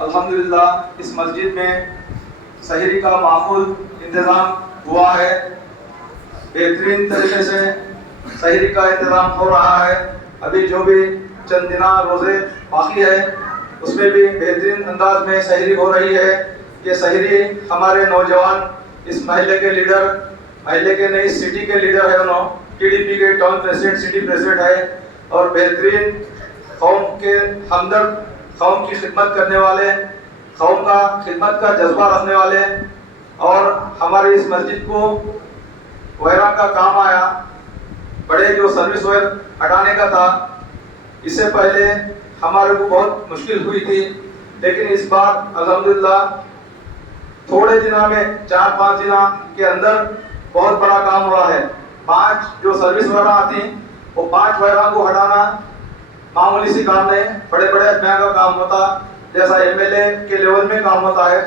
الحمدللہ اس مسجد میں سحری کا معقول انتظام ہوا ہے. بہترین طریقے سے سحری کا انتظام ہو رہا ہے. ابھی جو بھی چند دن روزے باقی ہے اس میں بھی بہترین انداز میں سحری ہو رہی ہے. یہ سحری ہمارے نوجوان اس محلے کے لیڈر، محلے کے نہیں سٹی کے لیڈر ہے، انہوں TDP کے ٹاؤن پریزیڈنٹ، سٹی پریزیڈنٹ ہے اور بہترین قوم کے ہمدرد، قوم کی خدمت کرنے والے، قوم کا خدمت کا جذبہ رکھنے والے. اور ہماری اس مسجد کو ویران کا کام آیا، بڑے جو سروس وائر ہٹانے کا تھا. اس سے پہلے ہمارے کو بہت مشکل ہوئی تھی، لیکن اس بار الحمدللہ تھوڑے دنوں میں 4-5 دنوں کے اندر بہت بڑا کام ہوا ہے. 5 جو سروس وائریں آتی ہیں وہ 5 وائروں کو ہٹانا معمولی سی کام نہیں، بڑے بڑے اہمیت کا کام ہوتا. جیسا MLA کے لیول میں کام ہوتا ہے،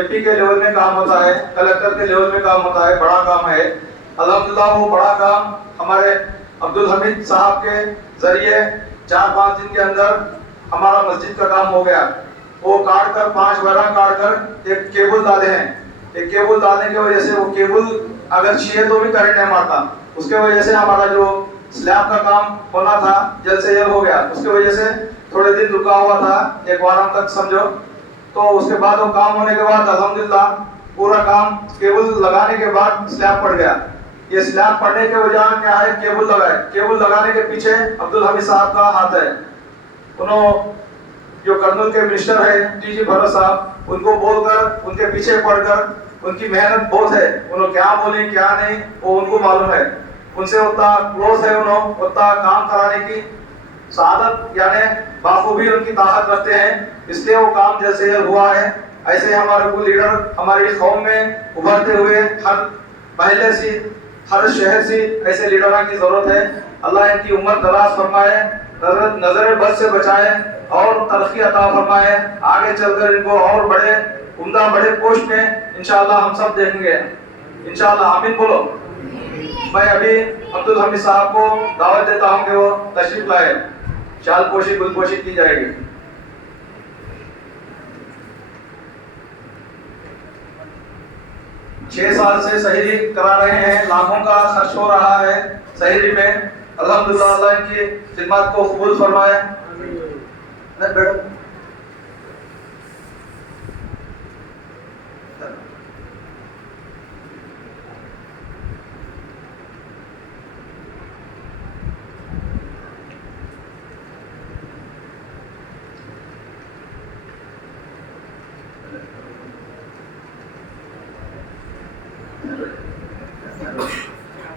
MP کے لیول میں کام ہوتا ہے، کلکٹر کے لیول میں کام ہوتا ہے، بڑا کام ہے. الحمدللہ وہ بڑا کام ہمارے عبدالحمید صاحب کے ذریعے 4-5 دن کے اندر ہمارا مسجد کا کام ہو گیا. وہ کاٹ کر 5 ویران کاٹ کر ایک کیبل ڈالے ہیں. ایک کیبل ڈالنے کی وجہ سے وہ کیبل اگر چھیے تو بھی کرنٹ نہیں مارتا. اس کی وجہ سے ہمارا جو سلیب کا کام ہونا تھا جلد سے جلد ہو گیا. اس کی وجہ سے تھوڑے دن رکا ہوا تھا، 1 وارم تک سمجھو. تو اس کے بعد وہ کام ہونے کے بعد الحمدللہ پورا کام کیبل لگانے کے بعد سلیب پڑ گیا. یہ سلیب پڑنے کے وجہ کیا ہے؟ کیبل لگائے. کیبل لگانے کے پیچھے عبدالحمید صاحب کا ہاتھ ہے. انہوں جو کرنل کے منسٹر ہے TG بھرت صاحب، ان کو بول کر ان کے پیچھے پڑ کر، ان کی محنت بہت ہے، انہوں کیا بولیں کیا نہیں وہ ان کو معلوم ہے. ان سے اتنا کلوز ہے، انہوں اتنا کام کرانے کی سعادت یعنی بخوبی ان کی طاقت رکھتے ہیں، اس لیے وہ کام جیسے ہوا ہے. ایسے ہمارے کو لیڈر ہماری قوم میں ابھرتے ہوئے ہر محلے سے، ہر شہر سے ایسے لیڈروں کی ضرورت ہے. اللہ ان کی عمر دراز فرمائے، نظر بد سے بچائے اور ترقی عطا فرمائے. آگے چل کر ان کو اور بڑے عمدہ بڑے پوسٹ میں انشاءاللہ ہم سب دیکھیں گے انشاءاللہ. آمین بولو. میں ابھی عبدالحمید صاحب کو دعوت دیتا ہوں کہ وہ تشریف لائے. شال پوشی گل پوشی کی جائے گی. چھ سال سے سحری کرا رہے ہیں، لاکھوں کا خرچ ہو رہا ہے سحری میں. الحمدللہ اللہ ان کی خدمات کو قبول فرمائے.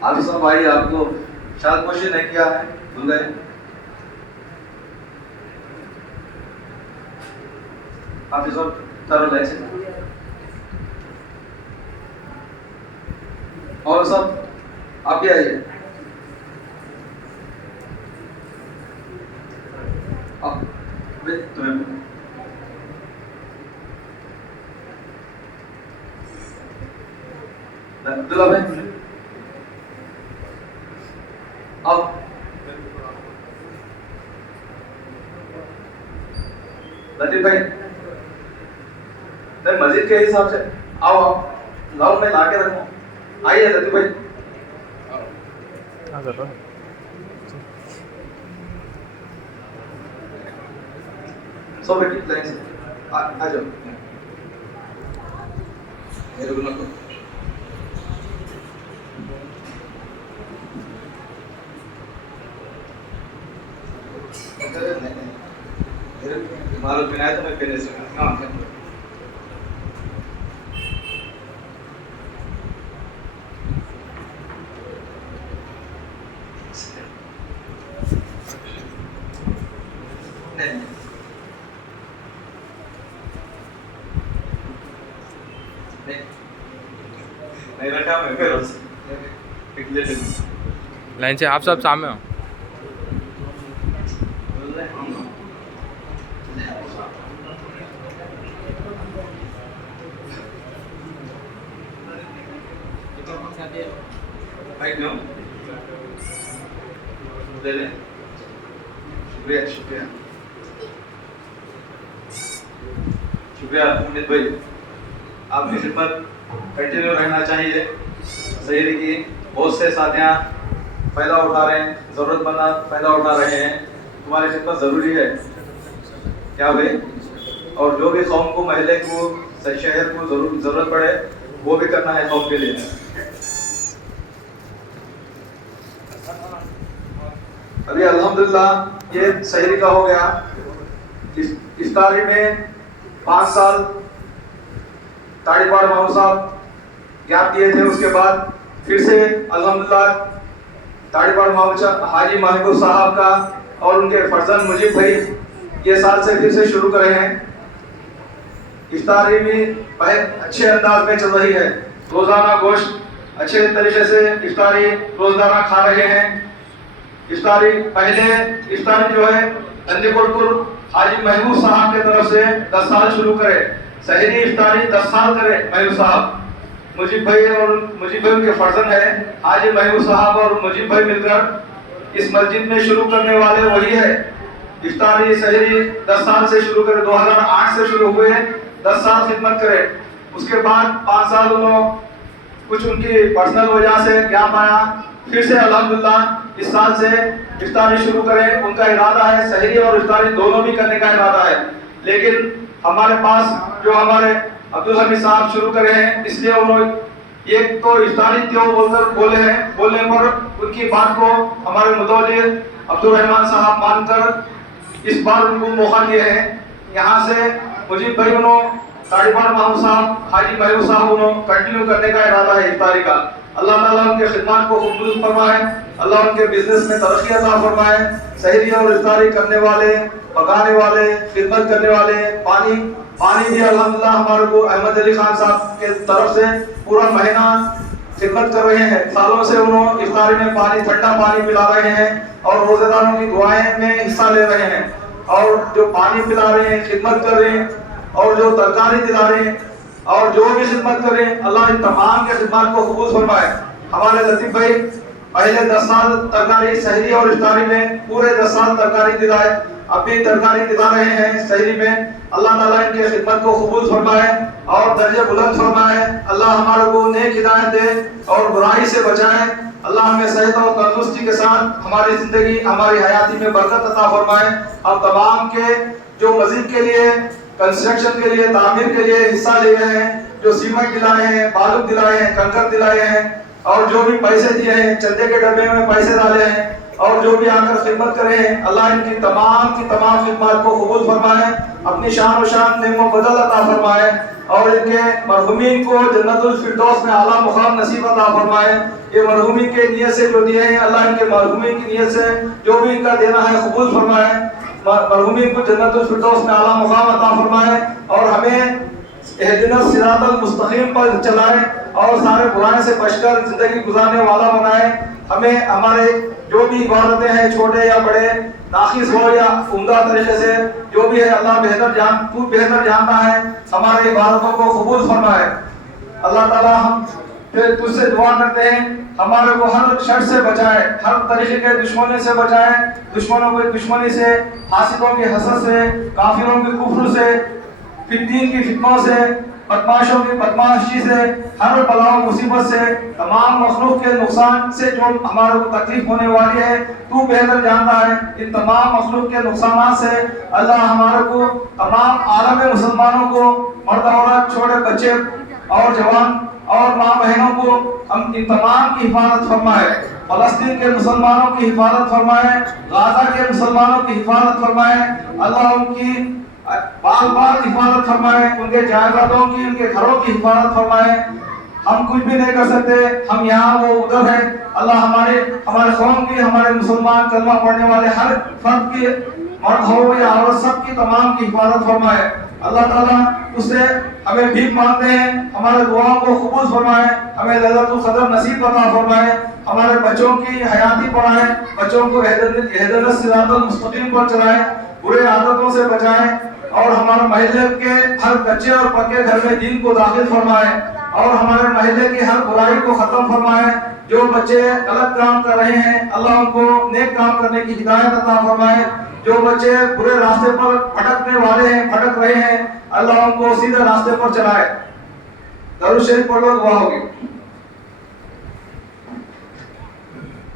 حافظ صاحب بھائی آپ کو شال پوشی نہیں کیا ہے، بھول گئے. حافظ صاحب تر لے سے اور سب آپ بھی آئیے. تمہیں عبداللہ بھائی اب لطیف بھائی مسجد کے حساب سے آؤ، آپ لاؤ میں لا کے رکھوں. آئیے لطیف بھائی. سو بیٹی لائن سے آ جاؤ. میرے کو نہ معلوم بنایا تو میں پہلے سے کام کرتا ہوں. نہیں رکھا میں پھر لائن سے آپ سب سامنے ہو. لے لیں. شکریہ شکریہ. शुक्रिया अमित भाई, आपकी खिदमत कंटिन्यू रहना चाहिए। शहरी की बहुत से साथियाँ फ़ायदा उठा रहे हैं, ज़रूरतमंद फ़ायदा उठा रहे हैं, तुम्हारी खिदमत ज़रूरी है क्या भाई? और जो भी कौम को, महल्ले को, शहर को ज़रूरत पड़े वो भी करना है कौम के लिए। अभी अल्हम्दुलिल्लाह ये शहरी का हो गया। इफ्तारी में 5 साल ताड़ीपाड़ मामू साहब गैप दिए थे, उसके बाद फिर से अल्हम्दुलिल्लाह ताड़ीपाड़ मामू हाजी महबूब साहब का और उनके फर्जंद मुजीब भाई ये साल से फिर से शुरू करे हैं। इफ्तारी भी अच्छे अंदाज में चल रही है, रोजाना गोश्त अच्छे तरीके से इफ्तारी रोजाना खा रहे हैं। इफ्तारी पहले इफ्तारी जो है अंदीपुर हाजी महबूब साहब की तरफ से 10 साल शुरू करे, शहरी इफ्तारी 10 साल करे महबूब साहब। मुजीब भाई और मुजीब भाई के फर्जंद है हाजी महबूब साहब और मुजीब भाई मिलकर इस मस्जिद में शुरू करने वाले वही है। इफ्तारी शहरी 10 साल से शुरू करे, 2008 से शुरू हुए, 10 साल खिदमत करे। उसके बाद 5 साल उन्होंने कुछ उनकी पर्सनल वजह से गैप आया, फिर से अल्हम्दुलिल्लाह इस साल से इफ्तारी शुरू करें। उनका इरादा है शहरी और इफ्तारी दोनों भी करने का इरादा है, लेकिन हमारे पास जो हमारे अब्दुल हमीद साहब शुरू करे हैं, इसलिए उन्होंने एक तो इफ्तारी क्यों बोलकर बोले हैं, बोलने पर उनकी बात को हमारे मुतवल्ली अब्दुल रहमान साहब मानकर इस बार उनको मौका दिए हैं। यहाँ से मुजीब भाई उन्होंने ताड़ीपाड़ मामू साहब हाजी महबूब साहब उन्होंने कंटिन्यू करने का इरादा है इफ्तारी का। अल्लाह ताला उनके खिदमत को कबूल फरमाए, अल्लाह उनके बिजनेस में तरक्की अता फरमाए। शहरी और इफ्तारी करने वाले, पकाने वाले, खिदमत करने वाले, पानी भी अल्हम्दुलिल्लाह हमारे को अहमद अली खान साहब के तरफ से पूरा महीना खिदमत कर रहे हैं। सालों से उन्होंने इफ्तारी में पानी, ठंडा पानी पिला रहे हैं और रोजेदारों की दुआएं में हिस्सा ले रहे हैं। और जो पानी पिला रहे हैं, खिदमत कर रहे हैं, और जो तरकारी दिला रहे हैं और जो भी खिदमत कर रहे हैं, अल्लाह इन तमाम के खिदमत को कबूल फरमाए। हमारे लतीफ भाई पहले 10 साल तरकारी शहरी और इफ्तारी में पूरे 10 साल तरकारी दिलाए, अब भी तरकारी दिला रहे हैं शहरी में। अल्लाह ताला इनके खिदमत को कबूल फरमाए और दर्जे बुलंद फरमाए। अल्लाह हमारे को नेक हिदायत दे और बुराई से बचाए। अल्लाह हमें सेहत और तंदुरुस्ती के साथ हमारी जिंदगी, हमारी हयाती में बरकत अता फरमाए। हम तमाम के जो मस्जिद के लिए, कंस्ट्रक्शन के लिए, तामीर के लिए हिस्सा ले रहे हैं, जो सीमेंट दिलाए हैं, बालू दिलाए हैं, कंकर दिलाए हैं और जो भी पैसे दिए हैं, चंदे के डब्बे में पैसे डाले हैं और जो भी आकर खिदमत करे हैं, अल्लाह इनकी तमाम की तमाम खिदमत को कबूल फरमाए, अपनी शान और शान नेमो बदल अता फरमाए और इनके मरहुमीन को जन्नतुल फिरदौस में आला मुकाम नसीब अता फरमाए। ये मरहुमी के नियत से जो दिए हैं, अल्लाह इनके मरहुमीन की नियत से जो भी इनका देना है कबूल फरमाए। मरहुमीन को जन्नतुल फिरदौस में आला मुकाम अता फरमाए और हमें इहदिनस सिरातल मुस्तकीम पर चलाए और सारे बुराई से बचकर जिंदगी गुजारने वाला बनाए। हमें हमारे जो भी इबादतें हैं, छोटे या बड़े, नाखिस हो या उम्दा तरीके से जो भी है, अल्लाह तू बेहतर जानता है, हमारे इबादतों को कबूल फरमाए। अल्लाह ताला हम फिर तुझसे दुआ करते हैं हमारे को हर शर से बचाए, हर तरीके के दुश्मनी से बचाए, दुश्मनों की दुश्मनी से, हासिदों के हसद से, काफिरों के कुफ्र से, फितनीन की फितनों से, बदमाशों की बदमाशी से, हर बला मुसीबत से, तमाम मखलूक के नुकसान से जो हमारे को तकलीफ होने वाली है, तू बेहतर जानता है। इन तमाम मखलूक के नुकसान से अल्लाह हमारे को, तमाम आलम मुसलमानों को, मर्द औरत, छोटे बच्चे और जवान और माँ बहनों को हम इन तमाम की हिफाजत फरमाए। फलस्तीन के मुसलमानों की हिफाजत फरमाए, गाजा के मुसलमानों की हिफाजत फरमाए। अल्लाह उनकी बार बार हिफाजत फरमाए, उनके जायदादों की, उनके घरों की हिफाजत फरमाए। हम कुछ भी नहीं कर सकते, हम यहाँ वो उधर है। अल्लाह हमारे कौम की, हमारे मुसलमान कलमा पढ़ने वाले हर फर्द की, मर्द हो या औरत, सब की तमाम की हिफाजत फरमाए। अल्लाह ताला उससे हमें भीख मांगते हैं, हमारे दुआओं को कबूल फरमाए, हमें लैलतुल क़द्र नसीब अता फरमाए, हमारे बच्चों की हयाती बढ़ाए, बच्चों को इहदिनस सिरातल मुस्तकीम पर चलाए, बुरे आदतों से बचाए और हमारे महल्ले के हर कच्चे और पक्के घर में दीन को दाखिल फरमाए और हमारे महल्ले की हर बुराई को खत्म फरमाए। जो बच्चे गलत काम कर रहे हैं, अल्लाह उनको नेक काम करने की हिदायत अता फरमाए। जो बच्चे बुरे रास्ते पर भटकने वाले हैं, भटक रहे हैं, अल्लाह उनको को सीधे रास्ते पर चलाए। दरूद शरीफ पढ़ लो, दुआ होगी।